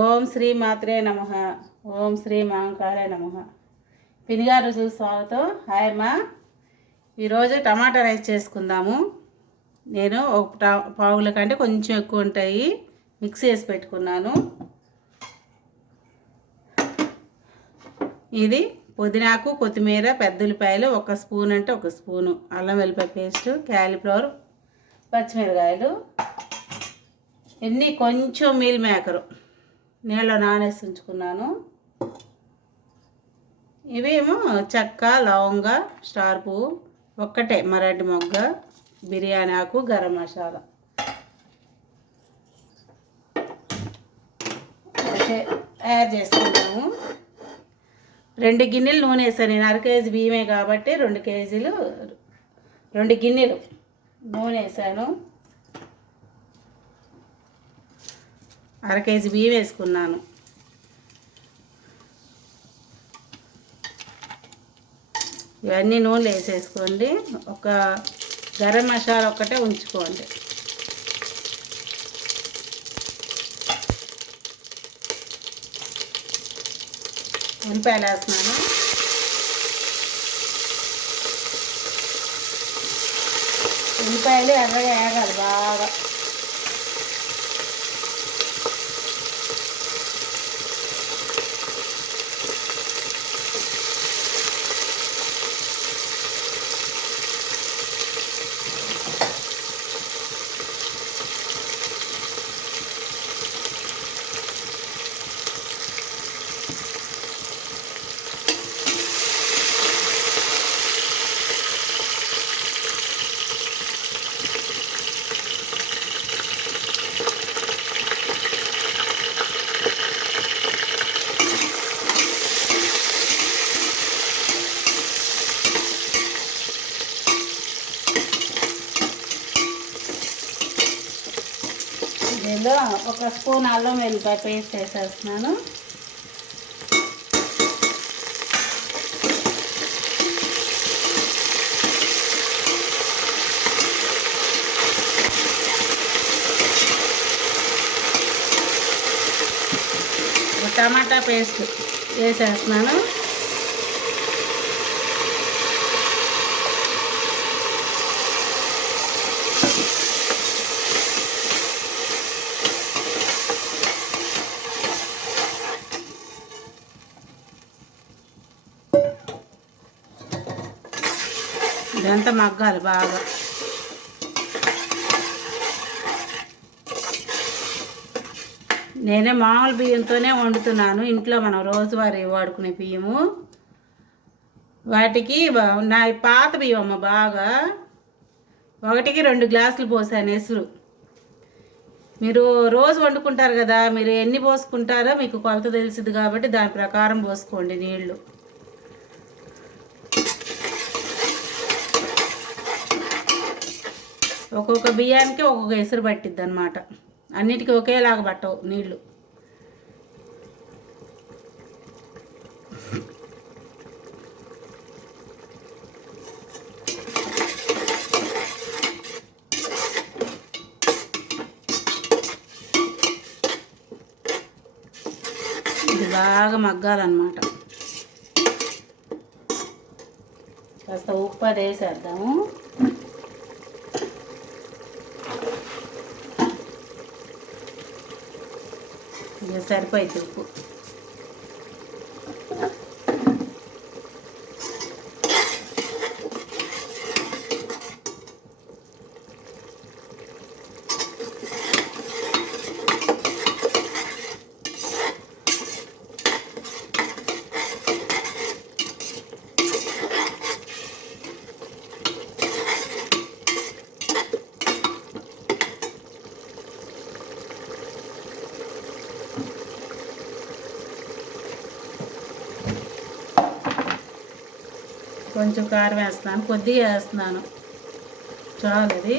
ఓం శ్రీ మాత్రే నమః. ఓం శ్రీ మహంకాళే నమః. పినిగారు రుచులకు స్వాగతం. హాయ్ అమ్మా. ఈరోజు టమాటా రైస్ చేసుకుందాము. నేను ఒక పావుల కంటే కొంచెం ఎక్కువ ఉంటాయి మిక్స్ చేసి పెట్టుకున్నాను. ఇది పుదీనాకు, కొత్తిమీర, పెద్దఉల్లిపాయలు, ఒక స్పూన్ అంటే ఒక స్పూను అల్లం వెల్లిపాయ పేస్ట్, క్యాలీఫ్లవర్, పచ్చిమిరకాయలు, ఎన్ని కొంచెం మీల్ మేకరు నీళ్ళలో నానేసి ఉంచుకున్నాను. ఇవేమో చెక్క, లవంగ, స్టార్ పువ్వు, ఒక్కటే మరాఠీ మొగ్గ, బిర్యానీ ఆకు, గరం మసాలా తయారు చేసుకున్నాము. 2 గిన్నెలు నూనె వేసాను. నేను 1/2 కేజీ బియ్యమే కాబట్టి 2 గిన్నెలు నూనె వేసాను. 1/2 కేజీ బియ్యం వేసుకున్నాను. ఇవన్నీ నూనెలు వేసేసుకోండి. ఒక గరం మసాలా ఒక్కటే ఉంచుకోండి. ఉల్లిపాయలు వేస్తున్నాను. ఉల్లిపాయలు ఎర్రగా వేగాలి బాగా. దీనిలో ఒక స్పూన్ అల్లం వెల్లిపాయ పేస్ట్ వేసేస్తున్నాను. టమాటా పేస్ట్ వేసేస్తున్నాను. ఇదంతా మగ్గాలి బాగా. నేనే మామూలు బియ్యంతోనే వండుతున్నాను. ఇంట్లో మనం రోజువారీ వాడుకునే బియ్యము. వాటికి నా పాత బియ్యం అమ్మ బాగా 1కి 2 గ్లాసులు పోసాను ఎసురు. మీరు రోజు వండుకుంటారు కదా, మీరు ఎన్ని పోసుకుంటారో మీకు కొలత తెలిసింది కాబట్టి దాని ప్రకారం పోసుకోండి నీళ్ళు. ఒక్కొక్క బియ్యానికి ఒక్కొక్క ఎసురు పట్టిద్ది అన్నమాట. అన్నిటికీ ఒకేలాగా పట్టవు నీళ్ళు. ఇది బాగా మగ్గాలన్నమాట. కాస్త ఉప్పు అది వేసేద్దాము. ఇది సరిపోయింది ఉప్పు. కొంచెం కారం వేస్తున్నాను, కొద్దిగా వేస్తున్నాను చాలు. అది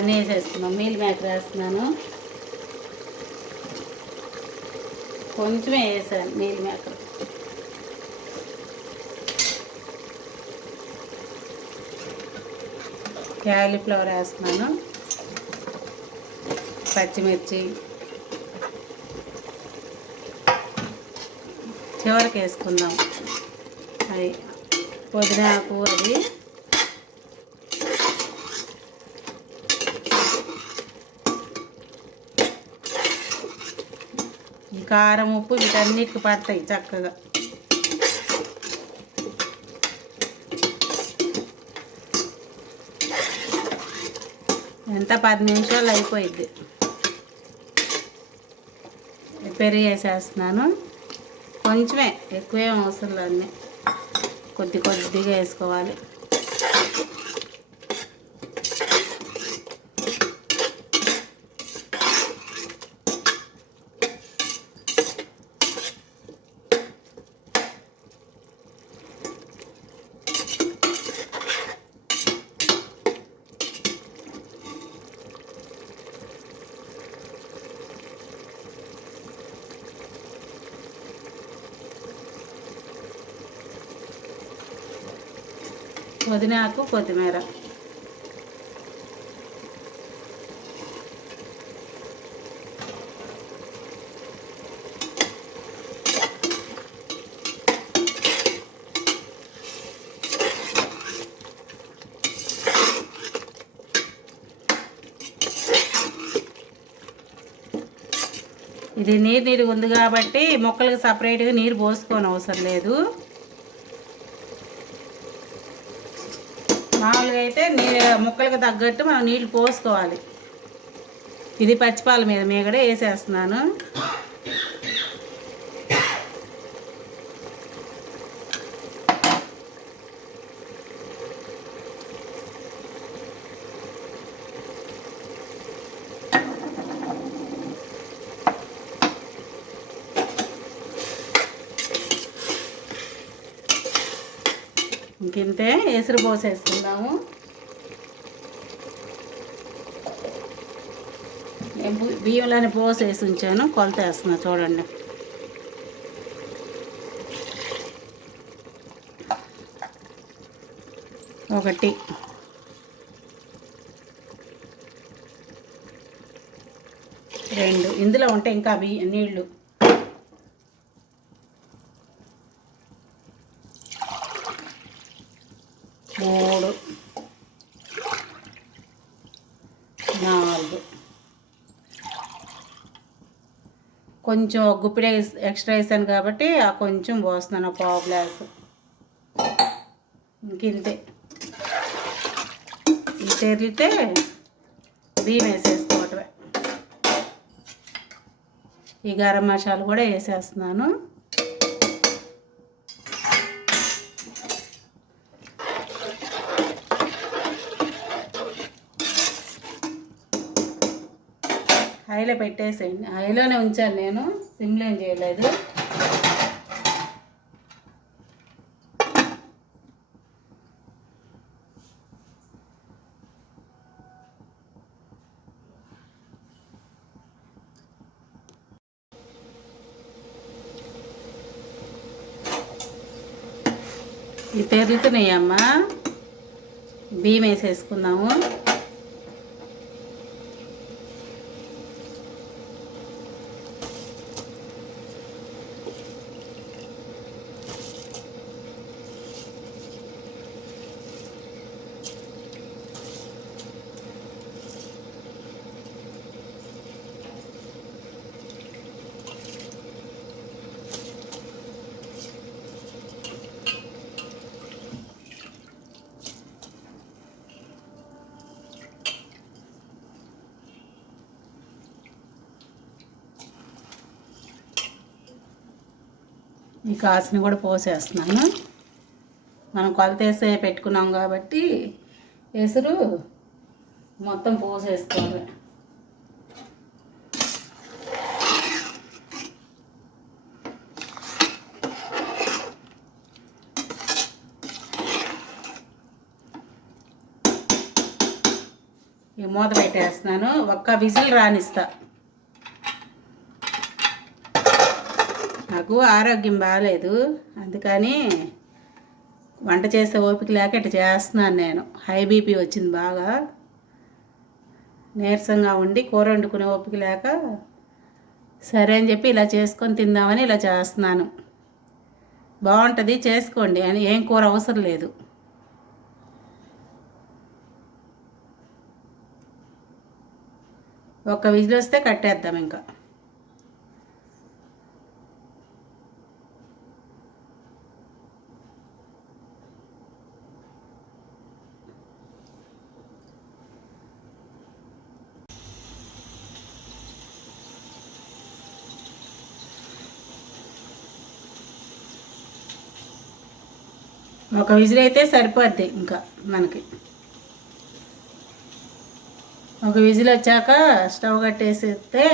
అన్నీ వేసేసుకున్నాం. మీల్ మేకర్ వేస్తున్నాను, కొంచెమే వేసాను మీల్ మేకర్. క్యాలీఫ్లవర్ వేస్తున్నాను, పచ్చిమిర్చి చివరికి వేసుకుందాం. అది పుదీనాకు, అది ఈ కారం ఉప్పు వీటన్నిటికి పడతాయి చక్కగా. ఎంత 10 నిమిషాలు అయిపోయింది. పెరుగు వేసేస్తున్నాను, కొంచెమే, ఎక్కువేం అవసరం లేదు, అన్నీ కొద్దిగా వేసుకోవాలి. పుదీనాకు, కొత్తిమీర, ఇది నీరు ఉంది కాబట్టి మొక్కలకు సపరేట్గా నీరు పోసుకోని అవసరం లేదు. మామూలుగా అయితే ముక్కలకు తగ్గట్టు మనం నీళ్ళు పోసుకోవాలి. ఇది పచ్చిపాల మీద మీగడ వేసేస్తున్నాను. ఇంకింతే ఎసురు పోసేసుకుందాము. బియ్యంలోనే పోసేసి ఉంచాను, కొలత వేస్తున్నా చూడండి. ఒకటి, రెండు, ఇందులో ఉంటే ఇంకా నీళ్ళు, మూడు, నాలుగు, కొంచెం గుప్పిడే ఎక్స్ట్రా వేసాను కాబట్టి ఆ కొంచెం పోస్తున్నాను, పావు గ్లాసు. ఇంకింతే. ఇది తెరితే బియ్యం వేసేసుకోవటమే. ఈ గరం మసాలా కూడా వేసేస్తున్నాను. హైలో పెట్టేసేయండి. హైలోనే ఉంచాను నేను, సిమ్లో ఏం చేయలేదు. ఇవి పెరుగుతున్నాయమ్మా, బియ్యం వేసేసుకుందాము. ఈ కాసుని కూడా పోసేస్తున్నాను. మనం కొలత వేసే పెట్టుకున్నాం కాబట్టి ఎసురు మొత్తం పోసేసుకోవాలి. ఈ మూత పెట్టేస్తున్నాను. ఒక్క విజిల్ రానిస్తా. నాకు ఆరోగ్యం బాగాలేదు, అందుకని వంట చేసే ఓపిక లేక ఇట్లా చేస్తున్నాను. నేను హై బీపీ వచ్చింది, బాగా నీరసంగా ఉండి కూర వండుకునే ఓపిక లేక సరే అని చెప్పి ఇలా చేసుకొని తిందామని ఇలా చేస్తున్నాను. బాగుంటుంది, చేసుకోండి. అని ఏం కూర అవసరం లేదు. ఒక్క విజిల్ వస్తే కట్టేద్దాం. ఇంకా ఒక విజిల్ అయితే సరిపోద్ది. ఇంకా మనకి ఒక విజిల్ వచ్చాక స్టవ్ కట్టేసేస్తే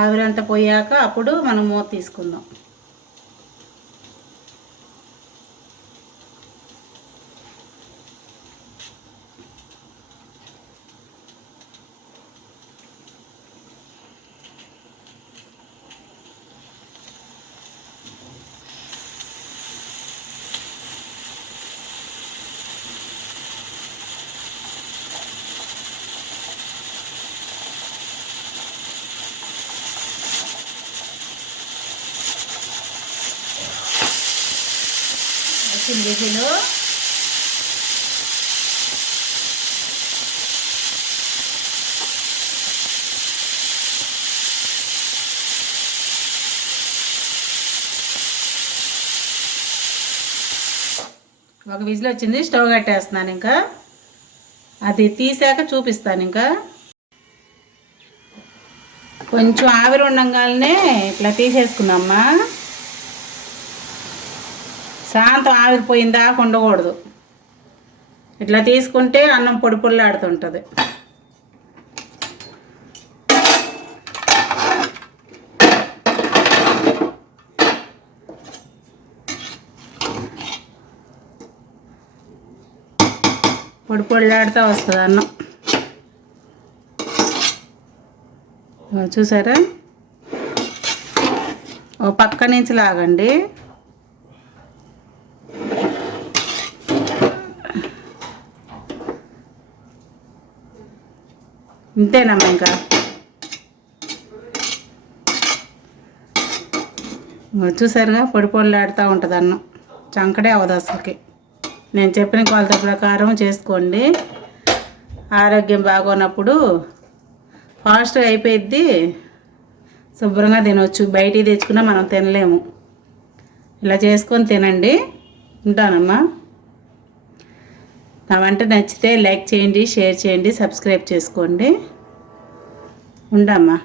ఆవిరంతా పోయాక అప్పుడు మనం మూత తీసుకుందాం. విజిల్ ఒక విజిల్ వచ్చింది, స్టవ్ కట్టేస్తున్నాను. ఇంకా అది తీసాక చూపిస్తాను. ఇంకా కొంచెం ఆవిరి ఉండగానే ఇట్లా తీసేసుకున్నామ్మా. శాంతం ఆవిరిపోయిందాక ఉండకూడదు. ఇట్లా తీసుకుంటే అన్నం పొడి పొడిలాడుతుంటుంది. పొడి పొడిలాడుతూ వస్తుంది అన్నం. చూసారా? ఓ పక్క నుంచి లాగండి. ఇంతేనమ్మా. ఇంకా చూసారుగా, పొడి పొడిలాడుతూ ఉంటుంది అన్నం. చంకడే అవ్వదు అసలుకి. నేను చెప్పిన కొలత ప్రకారం చేసుకోండి. ఆరోగ్యం బాగోనప్పుడు ఫాస్ట్గా అయిపోయిద్ది, శుభ్రంగా తినవచ్చు. బయటికి తెచ్చుకున్నా మనం తినలేము. ఇలా చేసుకొని తినండి. ఉంటానమ్మా. నా వంట నచ్చితే లైక్ చేయండి, షేర్ చేయండి, సబ్స్క్రైబ్ చేసుకోండి. ఉండమ్మా.